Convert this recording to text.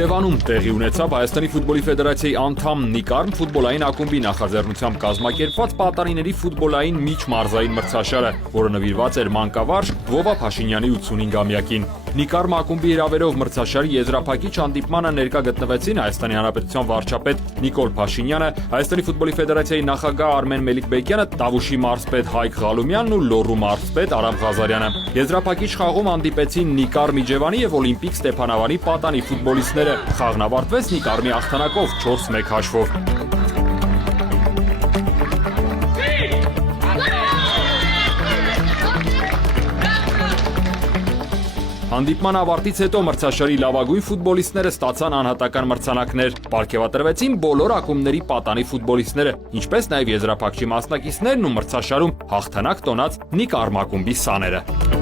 Իջևանում տեղի ունեցավ Հայաստանի ֆուտբոլի ֆեդերացիայի անդամ Նիկարմ ֆուտբոլային ակումբի նախաձեռնությամբ կազմակերպված պատանիների ֆուտբոլային միջմարզային մրցաշարը, որը նվիրված էր մանկավարժ Վովա Փաշինյանի 85-ամյակին։ Նիկարմ ակումբի հրավերով մրցաշարի եզրափակիչ հանդիպմանը ներկա գտնվեցին Հայաստանի Հանրապետության վարչապետ Նիկոլ Փաշինյանը, Հայաստանի ֆուտբոլի ֆեդերացիայի նախագահ Արմեն Մելիքբեկյանը, Տավուշի մարզպետ Հայկ Ղալումյանն ու Լոռու մարզպետ Արամ Ղազարյանը։ Եզրափակիչ խաղում հանդիպեցին Նիկարմ Իջևանի և Օլիմպիկ Ստեփանավանի պատանի ֆուտբոլիստները։ Խաղն ավարտվեց Նիկարմի հաղթանակով 4-1 հաշվով։ Հանդիպման ավարտից հետո մրցաշարի լավագույն ֆուտբոլիստները ստացան անհատական մրցանակներ։ Պարգևատրվեցին բոլոր ակումբների պատանի ֆուտբոլիստները, ինչպես նաև եզրափակչի մասնակիցներն ու մրցաշարում հաղթանակ տոնած Նիկարմ ակումբի սաները։